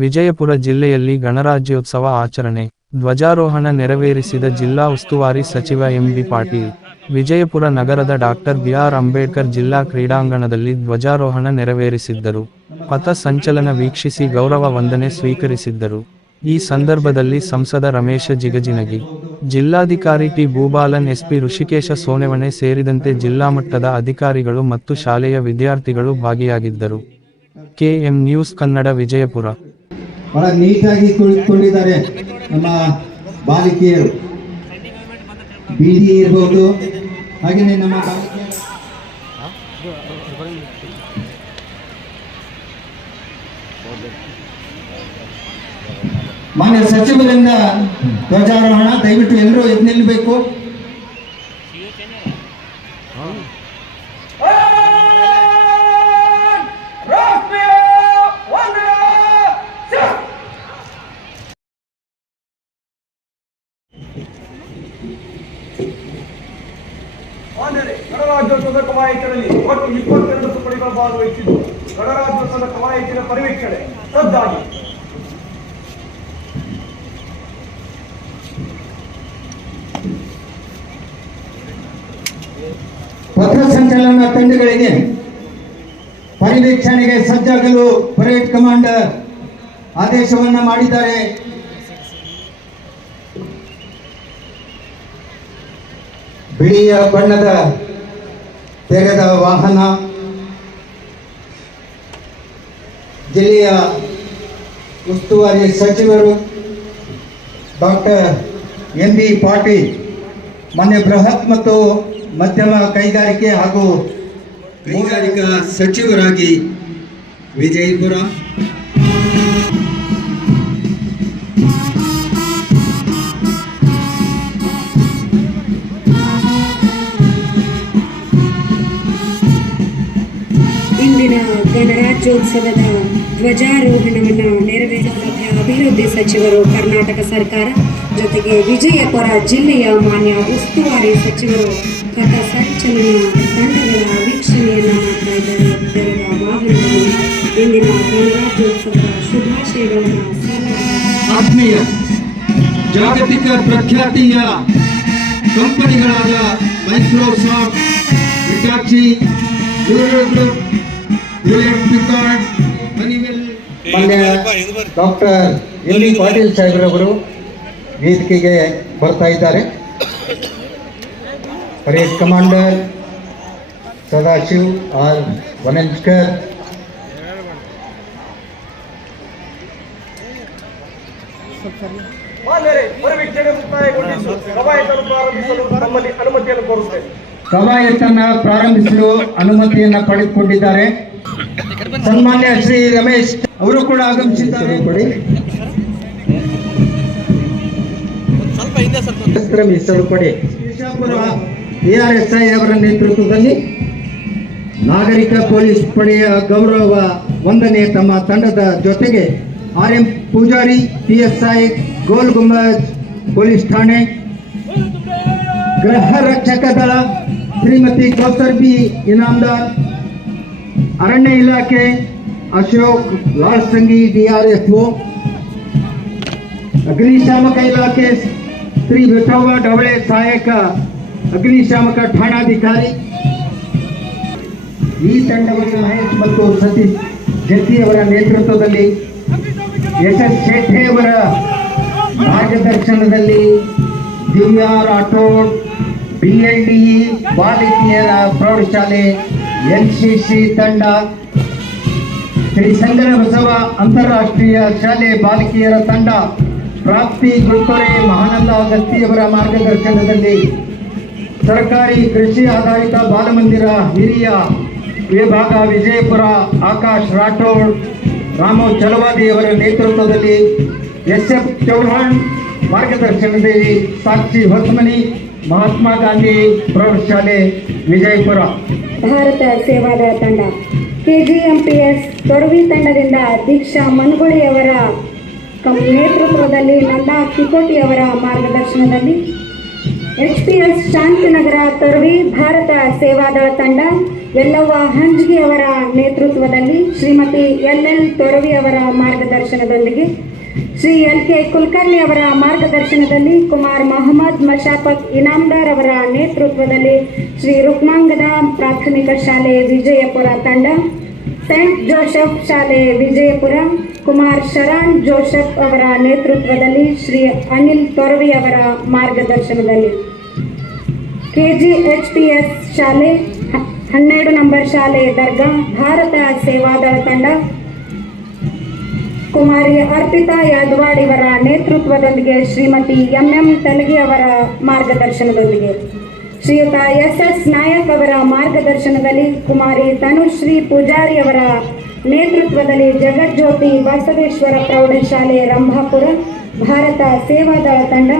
ವಿಜಯಪುರ ಜಿಲ್ಲೆಯಲ್ಲಿ ಗಣರಾಜ್ಯೋತ್ಸವ ಆಚರಣೆ, ಧ್ವಜಾರೋಹಣ ನೆರವೇರಿಸಿದ ಜಿಲ್ಲಾ ಉಸ್ತುವಾರಿ ಸಚಿವ ಎಂ.ಬಿ. ಪಾಟೀಲ್. ವಿಜಯಪುರ ನಗರದ ಡಾಕ್ಟರ್ ಬಿ.ಆರ್. ಅಂಬೇಡ್ಕರ್ ಜಿಲ್ಲಾ ಕ್ರೀಡಾಂಗಣದಲ್ಲಿ ಧ್ವಜಾರೋಹಣ ನೆರವೇರಿಸಿದ್ದರು. ಪಥ ಸಂಚಲನ ವೀಕ್ಷಿಸಿ ಗೌರವ ವಂದನೆ ಸ್ವೀಕರಿಸಿದ್ದರು. ಈ ಸಂದರ್ಭದಲ್ಲಿ ಸಂಸದ ರಮೇಶ ಜಿಗಜಿಣಗಿ, ಜಿಲ್ಲಾಧಿಕಾರಿ ಟಿ. ಭೂಬಾಲನ್, ಎಸ್ಪಿ ಋಷಿಕೇಶ ಸೋನೆವಣೆ ಸೇರಿದಂತೆ ಜಿಲ್ಲಾಮಟ್ಟದ ಅಧಿಕಾರಿಗಳು ಮತ್ತು ಶಾಲೆಯ ವಿದ್ಯಾರ್ಥಿಗಳು ಭಾಗಿಯಾಗಿದ್ದರು. KM news Kannada, Vijayapura. ಬಹಳ ನೀಟಾಗಿ ಕುಳಿತುಕೊಂಡಿದ್ದಾರೆ ನಮ್ಮ ಬಾಲಿಕೆಯರು. ಬಿಡಿ ಇರ್ಬೋದು, ಹಾಗೆಯೇ ನಮ್ಮ ಮಾನ್ಯ ಸಚಿವರಿಂದ ಧ್ವಜಾರೋಹಣ. ದಯವಿಟ್ಟು ಎಲ್ಲರೂ ಎದ್ದು ನಿಲ್ಲಬೇಕು. ಗಣರಾಜ್ಯೋತ್ಸವದ ಕವಾಯತಿನಲ್ಲಿ ಒಟ್ಟು 22 ತುಕಡಿಗಳು ಭಾಗವಹಿಸಿದ್ದು ಗಣರಾಜ್ಯೋತ್ಸವದ ಕವಾಯತಿನ ಪರಿವೀಕ್ಷಣೆ ಸಜ್ಜಾಗಿ ಪಥ ಸಂಚಲನ ತಂಡಗಳಿಗೆ ಪರಿವೀಕ್ಷಣೆಗೆ ಸಜ್ಜಾಗಲು ಪರೇಡ್ ಕಮಾಂಡರ್ ಆದೇಶವನ್ನ ಮಾಡಿದ್ದಾರೆ. ಬಿಳಿಯ ಬಣ್ಣದ ತೆರೆದ ವಾಹನ, ಜಿಲ್ಲೆಯ ಉಸ್ತುವಾರಿ ಸಚಿವರು ಡಾಕ್ಟರ್ ಎಂ.ಬಿ. ಪಾಟೀಲ್, ಮಾನ್ಯ ಬೃಹತ್ ಮತ್ತು ಮಧ್ಯಮ ಕೈಗಾರಿಕೆ ಹಾಗೂ ಕೈಗಾರಿಕಾ ಸಚಿವರಾಗಿ ವಿಜಯಪುರ. ಇಂದಿನ ಗಣರಾಜ್ಯೋತ್ಸವದ ಧ್ವಜಾರೋಹಣವನ್ನು ನೆರವೇರಿಸಿದ ಅಭಿವೃದ್ಧಿ ಸಚಿವರು ಕರ್ನಾಟಕ ಸರ್ಕಾರ, ಜೊತೆಗೆ ವಿಜಯಪುರ ಜಿಲ್ಲೆಯ ಮಾನ್ಯ ಉಸ್ತುವಾರಿ ಸಚಿವರು ಪಥ ಸಂಚಲನ ತಂಡಗಳ ವೀಕ್ಷಣೆಯನ್ನು ಮಾಡ್ತಾ ಇದ್ದಾರೆ. ಇದರ ಭಾಗದಲ್ಲಿ ಇಂದಿನ ಗಣರಾಜ್ಯೋತ್ಸವದ ಶುಭಾಶಯಗಳನ್ನು ಆತ್ಮೀಯ ಜಾಗತಿಕ ಪ್ರಖ್ಯಾತಿಯ ಕಂಪನಿಗಳಾದ Microsoft, Hitachi, doctor M B. Patil ಸಾಹೇಬ್ರವರು ವೇದಿಕೆಗೆ ಬರ್ತಾ ಇದ್ದಾರೆ. ಪರೇಡ್ ಕಮಾಂಡರ್ ಸದಾಶಿವ್ ಆರ್ ವನಂಜ್ಕರ್, ಪರಿವೀಕ್ಷಣೆ ಮುಕ್ತಾಯಗೊಂಡಿದ್ದು ಕವಾಯತನ್ನು ಪ್ರಾರಂಭಿಸಲು ತಮ್ಮಲ್ಲಿ ಅನುಮತಿಯನ್ನು ಕೋರುತ್ತೇವೆ. ಕವಾಯತನ್ನು ಪ್ರಾರಂಭಿಸಲು ಅನುಮತಿಯನ್ನು ಪಡೆದುಕೊಂಡಿದ್ದಾರೆ. ಸನ್ಮಾನ್ಯ ಶ್ರೀ ರಮೇಶ್ ಅವರು ಕೂಡ ಆಗಮಿಸಿದ್ದಾರೆ. ವಿಜಯಪುರ ARSI ಅವರ ನೇತೃತ್ವದಲ್ಲಿ ನಾಗರಿಕ ಪೊಲೀಸ್ ಪಡೆಯ ಗೌರವ ವಂದನೆ ತಮ್ಮ ತಂಡದ ಜೊತೆಗೆ RM Poojary, PSI, Gol Gumbaz police ಠಾಣೆ, ಗೃಹ ರಕ್ಷಕ ದಳ ಶ್ರೀಮತಿ ಕೌಸರ್ ಬಿ ಇನಾಮದಾರ್, ಅರಣ್ಯ ಇಲಾಖೆ ಅಶೋಕ್ ಲಾಲ್ಸಂಗಿ DRFO, ಅಗ್ನಿಶಾಮಕ ಇಲಾಖೆ ಶ್ರೀ ವಿಠೋಬ ಡವಳೆ ಸಹಾಯಕ ಅಗ್ನಿಶಾಮಕ ಠಾಣಾಧಿಕಾರಿ. ಈ ತಂಡವನ್ನು ಮಹೇಶ್ ಮತ್ತು ಸತೀಶ್ ಜತ್ತಿಯವರ ನೇತೃತ್ವದಲ್ಲಿ SS ಶೆಟ್ಟಿ ಅವರ ಮಾರ್ಗದರ್ಶನದಲ್ಲಿ ದಿವ್ಯಾ ರಾಠೋಡ್, BLDE ಬಾಲಿಕೆಯರ ಪ್ರೌಢಶಾಲೆ, NCC ತಂಡ, ಶ್ರೀ ಸಂಗರ ಬಸವ ಅಂತಾರಾಷ್ಟ್ರೀಯ ಶಾಲೆ ಬಾಲಿಕೆಯರ ತಂಡ, ಪ್ರಾಪ್ತಿ ಗುಲ್ತೊರೆ ಮಹಾನಂದ ಅಗಸ್ತಿಯವರ ಮಾರ್ಗದರ್ಶನದಲ್ಲಿ ಸರ್ಕಾರಿ ಕೃಷಿ ಆಧಾರಿತ ಬಾಲಮಂದಿರ ಹಿರಿಯ ವಿಭಾಗ ವಿಜಯಪುರ, ಆಕಾಶ್ ರಾಠೋಡ್, ರಾಮು ಚಲವಾದಿಯವರ ನೇತೃತ್ವದಲ್ಲಿ SF ಚೌಹಾಣ್ ಮಾರ್ಗದರ್ಶನದಲ್ಲಿ ಸಾಕ್ಷಿ ಹೊಸಮನಿ ಮಹಾತ್ಮ ಗಾಂಧಿ ಪ್ರೌಢಶಾಲೆ ವಿಜಯಪುರ. ಭಾರತ ಸೇವಾದಳ ತಂಡ, KGMPS ತೊಡವಿ ತಂಡದಿಂದ ದೀಕ್ಷಾ ಮನ್ಗುಳಿಯವರ ನೇತೃತ್ವದಲ್ಲಿ ನಂದಾ ಕಿಕೋಟಿಯವರ ಮಾರ್ಗದರ್ಶನದಲ್ಲಿ HPS ಶಾಂತಿನಗರ ತೊರವಿ ಭಾರತ ಸೇವಾದಳ ತಂಡ, ಯಲ್ಲವ್ವ ಹಂಜ್ಗಿ ಅವರ ನೇತೃತ್ವದಲ್ಲಿ ಶ್ರೀಮತಿ ಎಲ್ ತೊರವಿ ಅವರ ಮಾರ್ಗದರ್ಶನದೊಂದಿಗೆ ಶ್ರೀ LK ಕುಲಕರ್ಣಿ ಅವರ ಮಾರ್ಗದರ್ಶನದಲ್ಲಿ ಕುಮಾರ್ ಮೊಹಮ್ಮದ್ ಮಶಾಫತ್ ಇನಾಮ್ದಾರ್ ಅವರ ನೇತೃತ್ವದಲ್ಲಿ ಶ್ರೀ ರುಕ್ಮಾಂಗದ ಪ್ರಾಥಮಿಕ ಶಾಲೆ ವಿಜಯಪುರ ತಂಡ, ಸೆಂಟ್ ಜೋಸೆಫ್ ಶಾಲೆ ವಿಜಯಪುರ ಕುಮಾರ್ ಶರಣ್ ಜೋಸೆಫ್ ಅವರ ನೇತೃತ್ವದಲ್ಲಿ ಶ್ರೀ ಅನಿಲ್ ತೊರವಿ ಅವರ ಮಾರ್ಗದರ್ಶನದಲ್ಲಿ KGHPS ಶಾಲೆ 12 ನಂಬರ್ ಶಾಲೆ ದರ್ಗಾ ಭಾರತ ಸೇವಾದಳ ತಂಡ ಕುಮಾರಿ ಅರ್ಪಿತಾ ಯಾದವಾಡ್ ಇವರ ನೇತೃತ್ವದೊಂದಿಗೆ ಶ್ರೀಮತಿ MM ತಲಗಿ ಅವರ ಮಾರ್ಗದರ್ಶನದೊಂದಿಗೆ ಶ್ರೀಯುತ SS ನಾಯಕ್ ಅವರ ಮಾರ್ಗದರ್ಶನದಲ್ಲಿ ಕುಮಾರಿ ತನುಶ್ರೀ ಪೂಜಾರಿ ಅವರ ನೇತೃತ್ವದಲ್ಲಿ ಜಗಜ್ಯೋತಿ ಬಸವೇಶ್ವರ ಪ್ರೌಢಶಾಲೆ ರಂಭಾಪುರ ಭಾರತ ಸೇವಾದಳ ತಂಡ,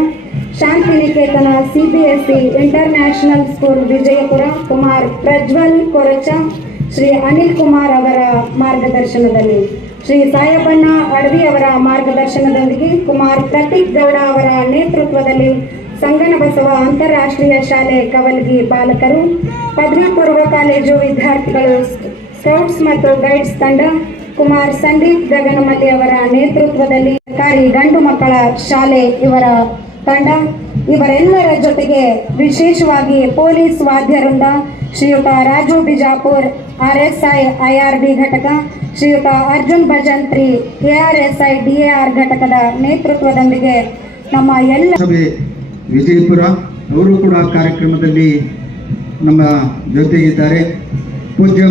Shantiniketan CBSE international school Vijayapura Kumar Prajwal Koracha Shri Anil Kumar ಅವರ ಮಾರ್ಗದರ್ಶನದಲ್ಲಿ ಶ್ರೀ ಸಾಯಬಣ್ಣ ಅಡವಿ ಅವರ ಮಾರ್ಗದರ್ಶನದೊಂದಿಗೆ ಕುಮಾರ್ ಪ್ರತೀಕ್ ಗೌಡ ಅವರ ನೇತೃತ್ವದಲ್ಲಿ ಸಂಗನಬಸವ ಅಂತಾರಾಷ್ಟ್ರೀಯ ಶಾಲೆ ಕವಲ್ಗಿ ಬಾಲಕರು, ಪದವಿ ಪೂರ್ವ ಕಾಲೇಜು ವಿದ್ಯಾರ್ಥಿಗಳು, ಸ್ಕೌಟ್ಸ್ ಮತ್ತು ಗೈಡ್ಸ್ ತಂಡ ಕುಮಾರ್ ಸಂದೀಪ್ ಗಗನಮಲ್ಲಿ ಅವರ ನೇತೃತ್ವದಲ್ಲಿ ಸರ್ಕಾರಿ ಗಂಡು ಮಕ್ಕಳ ಶಾಲೆ ಇವರ ತಂಡ, ಇವರೆಲ್ಲರ ಜೊತೆಗೆ ವಿಶೇಷವಾಗಿ ಪೊಲೀಸ್ ವಾದ್ಯವೃಂದ ಶ್ರೀಯುತ ರಾಜು ಬಿಜಾಪುರ್ RSI IRB ಘಟಕ, ಶ್ರೀಯುತ ಅರ್ಜುನ್ ಭಜಂತ್ರಿ ARSI DAR ಘಟಕದ ನೇತೃತ್ವದೊಂದಿಗೆ ನಮ್ಮ ಎಲ್ಲ ಸಭೆ ವಿಜಯಪುರ ಅವರು ಕೂಡ ಕಾರ್ಯಕ್ರಮದಲ್ಲಿ ನಮ್ಮ ಜೊತೆಗಿದ್ದಾರೆ. ಪೂಜ್ಯ